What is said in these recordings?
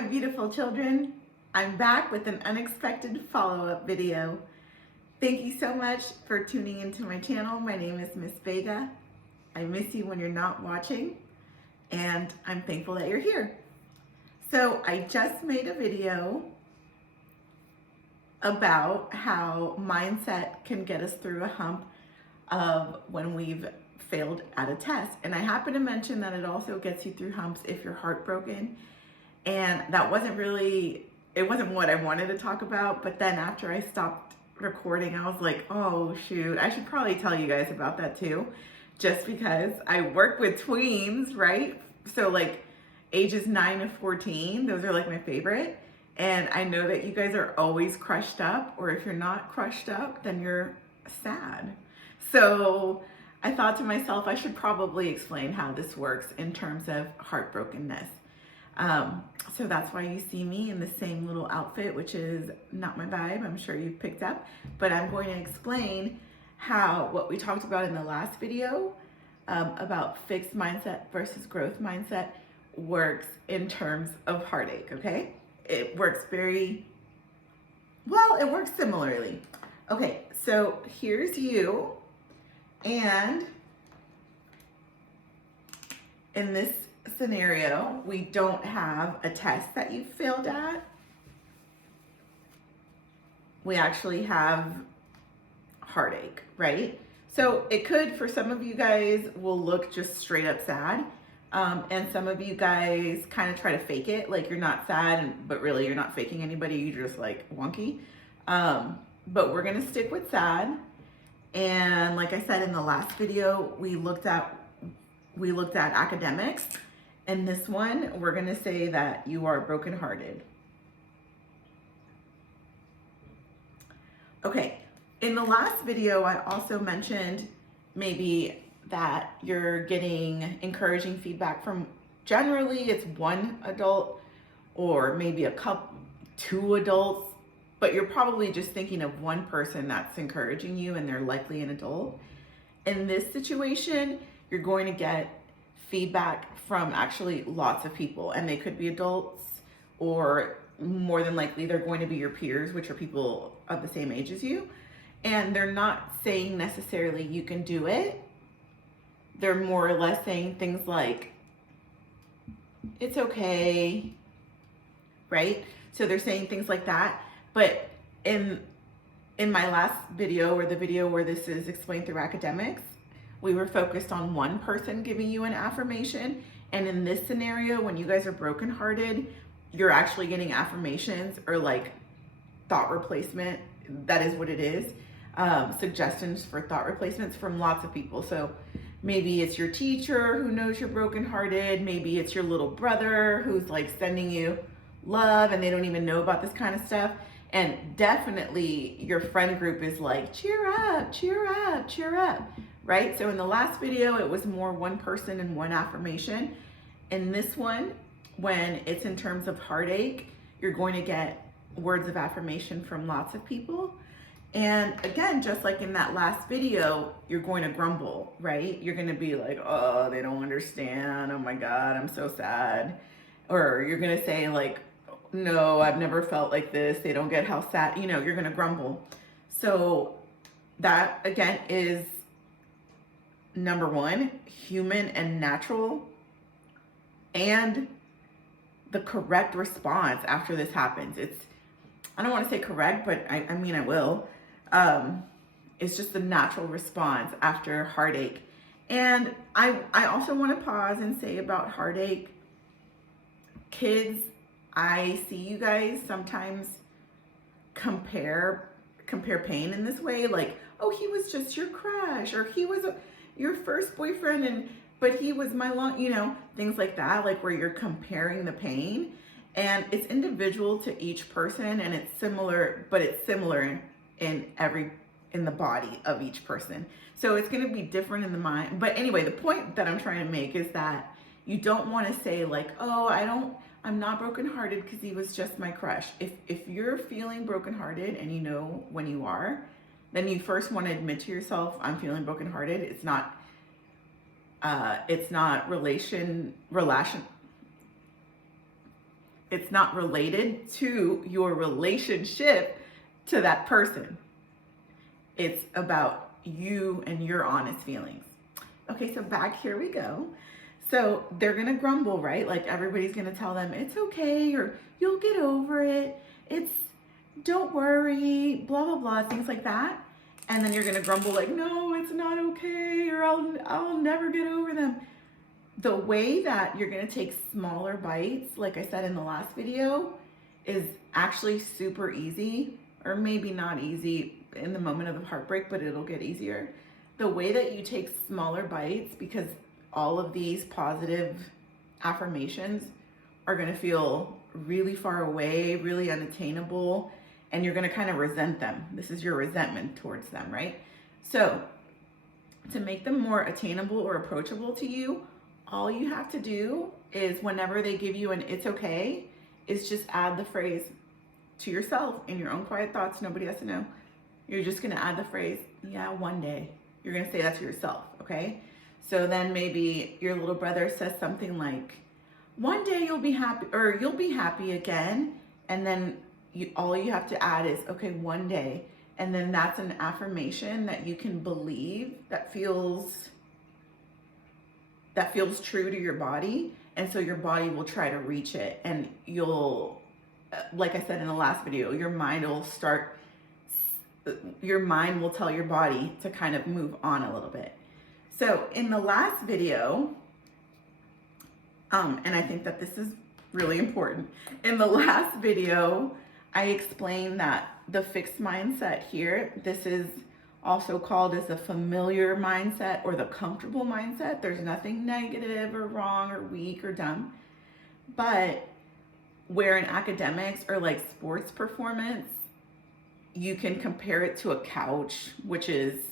my beautiful children. I'm back with an unexpected follow-up video. Thank you so much for tuning into my channel. My name is Miss Vega. I miss you when you're not watching, and I'm thankful that you're here. So I just made a video about how mindset can get us through a hump of when we've failed at a test. And I happen to mention that it also gets you through humps if you're heartbroken. And that wasn't what I wanted to talk about. But then after I stopped recording, I was like, oh shoot, I should probably tell you guys about that too. Just because I work with tweens, right? So like ages 9 to 14, those are like my favorite. And I know that you guys are always crushed up, or if you're not crushed up, then you're sad. So I thought to myself, I should probably explain how this works in terms of heartbrokenness. So that's why you see me in the same little outfit, which is not my vibe, I'm sure you've picked up, but I'm going to explain how what we talked about in the last video about fixed mindset versus growth mindset works in terms of heartache, okay? It works it works similarly. Okay, so here's you, and in this scenario, we don't have a test that you failed at. We actually have heartache, right? So it could, for some of you guys, will look just straight up sad. And some of you guys kind of try to fake it, like you're not sad, but really you're not faking anybody, you're just like wonky. But we're gonna stick with sad. And like I said in the last video, we looked at academics. In this one, we're gonna say that you are brokenhearted. Okay, in the last video, I also mentioned maybe that you're getting encouraging feedback from, generally it's one adult or maybe two adults, but you're probably just thinking of one person that's encouraging you and they're likely an adult. In this situation, you're going to get feedback from actually lots of people, and they could be adults, or more than likely they're going to be your peers, which are people of the same age as you. And they're not saying necessarily you can do it. They're more or less saying things like, it's okay, right? So they're saying things like that. But in my last video, or the video where this is explained through academics, we were focused on one person giving you an affirmation. And in this scenario, when you guys are brokenhearted, you're actually getting affirmations, or like thought replacement. That is what it is. Suggestions for thought replacements from lots of people. So maybe it's your teacher who knows you're brokenhearted. Maybe it's your little brother who's like sending you love and they don't even know about this kind of stuff. And definitely your friend group is like, cheer up, cheer up, cheer up, right? So in the last video, it was more one person and one affirmation. In this one, when it's in terms of heartache, you're going to get words of affirmation from lots of people. And again, just like in that last video, you're going to grumble, right? You're going to be like, oh, they don't understand. Oh my God, I'm so sad. Or you're going to say like, no, I've never felt like this. They don't get how sad, you're going to grumble. So that again is number one, human and natural, and the correct response after this happens. I don't want to say correct, but I mean, I will. It's just the natural response after heartache. And I also want to pause and say about heartache, kids, I see you guys sometimes compare pain in this way, like, oh, he was just your crush, or he was your first boyfriend, but he was my things like that, like where you're comparing the pain. And it's individual to each person, and it's similar, but it's similar in the body of each person. So it's going to be different in the mind. But anyway, the point that I'm trying to make is that you don't want to say like, oh, I'm not brokenhearted because he was just my crush. If you're feeling brokenhearted and you know when you are, then you first want to admit to yourself, I'm feeling brokenhearted. It's not relation It's not related to your relationship to that person. It's about you and your honest feelings. Okay, so back here we go. So they're gonna grumble, right? Like everybody's gonna tell them it's okay, or you'll get over it. It's, don't worry, blah, blah, blah, things like that. And then you're gonna grumble like, no, it's not okay, or I'll never get over them. The way that you're gonna take smaller bites, like I said in the last video, is actually super easy, or maybe not easy in the moment of the heartbreak, but it'll get easier. The way that you take smaller bites, because all of these positive affirmations are gonna feel really far away, really unattainable, and you're gonna kind of resent them. This is your resentment towards them, right? So to make them more attainable or approachable to you, all you have to do is whenever they give you an it's okay, is just add the phrase to yourself in your own quiet thoughts. Nobody has to know. You're just gonna add the phrase, yeah, one day. You're gonna say that to yourself, okay? So then maybe your little brother says something like, one day you'll be happy, or you'll be happy again. And then all you have to add is, okay, one day. And then that's an affirmation that you can believe, that feels true to your body. And so your body will try to reach it. And you'll, like I said in the last video, your mind will tell your body to kind of move on a little bit. So in the last video, and I think that this is really important. In the last video, I explained that the fixed mindset here, this is also called as the familiar mindset or the comfortable mindset. There's nothing negative or wrong or weak or dumb. But where in academics or like sports performance, you can compare it to a couch, which is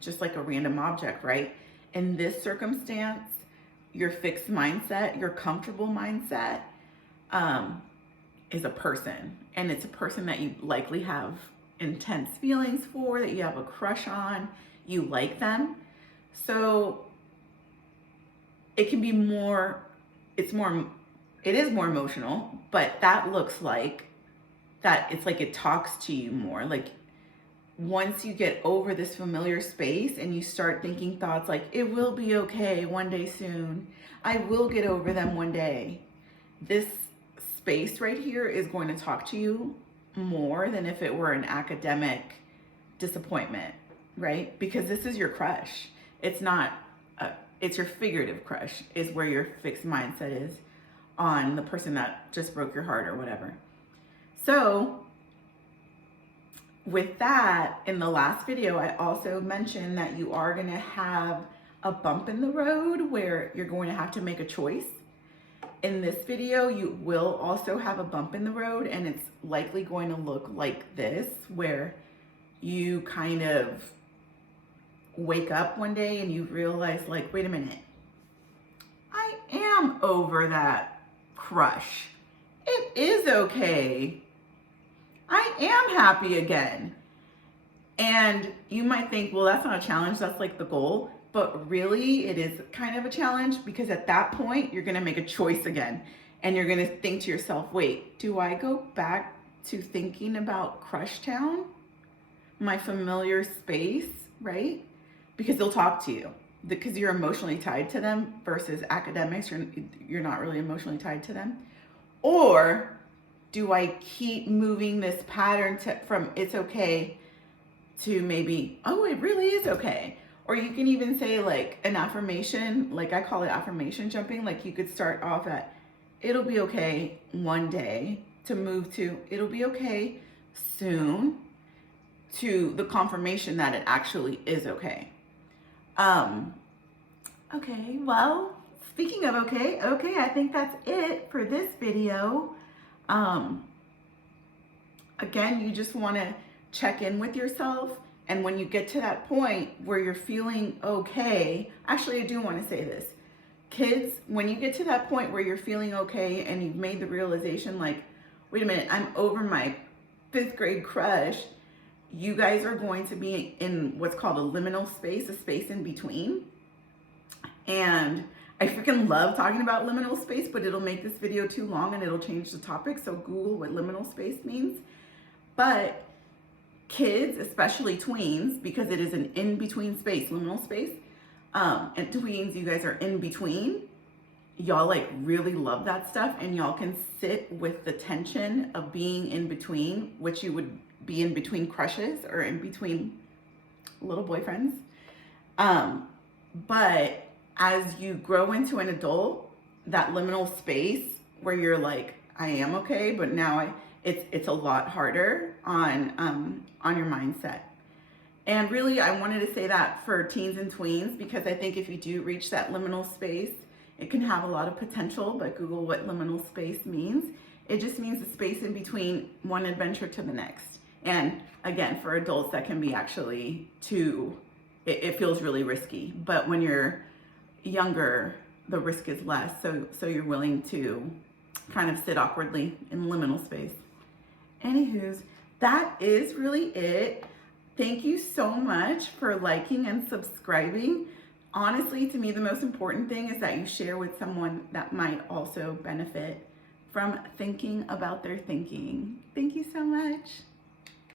just like a random object, right? In this circumstance, your fixed mindset, your comfortable mindset, is a person. And it's a person that you likely have intense feelings for, that you have a crush on, you like them. So it can be more, it is more emotional, but that looks like that it's like it talks to you more. Like once you get over this familiar space and you start thinking thoughts like, it will be okay one day soon, I will get over them one day, this space right here is going to talk to you more than if it were an academic disappointment, right? Because this is your crush. It's not, it's your figurative crush is where your fixed mindset is on the person that just broke your heart or whatever. So with that, in the last video, I also mentioned that you are going to have a bump in the road where you're going to have to make a choice. In this video, you will also have a bump in the road, and it's likely going to look like this, where you kind of wake up one day and you realize like, wait a minute, I am over that crush. It is okay. I am happy again. And you might think, well, that's not a challenge, that's like the goal. But really, it is kind of a challenge, because at that point, you're gonna make a choice again. And you're gonna think to yourself, wait, do I go back to thinking about Crush Town? My familiar space, right? Because they'll talk to you. Because you're emotionally tied to them versus academics, you're not really emotionally tied to them. Or do I keep moving this pattern from it's okay to maybe, oh, it really is okay? Or you can even say like an affirmation, like I call it affirmation jumping. Like you could start off at, it'll be okay one day, to move to, it'll be okay soon, to the confirmation that it actually is okay. Okay, well, speaking of okay, I think that's it for this video. Again, you just want to check in with yourself. And when you get to that point where you're feeling okay, actually, I do want to say this. Kids, when you get to that point where you're feeling okay and you've made the realization like, wait a minute, I'm over my 5th grade crush, you guys are going to be in what's called a liminal space, a space in between. And I freaking love talking about liminal space, but it'll make this video too long and it'll change the topic. So Google what liminal space means. But kids, especially tweens, because it is an in-between space, liminal space, and tweens, you guys are in between. Y'all like really love that stuff, and y'all can sit with the tension of being in between, which you would be in between crushes or in between little boyfriends. But as you grow into an adult, that liminal space where you're like, I am okay, but now it's a lot harder on your mindset. And really, I wanted to say that for teens and tweens, because I think if you do reach that liminal space, it can have a lot of potential. But Google what liminal space means. It just means the space in between one adventure to the next. And again, for adults, that can be actually it feels really risky. But when you're younger, the risk is less. So you're willing to kind of sit awkwardly in liminal space. Anywho's, that is really it. Thank you so much for liking and subscribing. Honestly, to me, the most important thing is that you share with someone that might also benefit from thinking about their thinking. Thank you so much.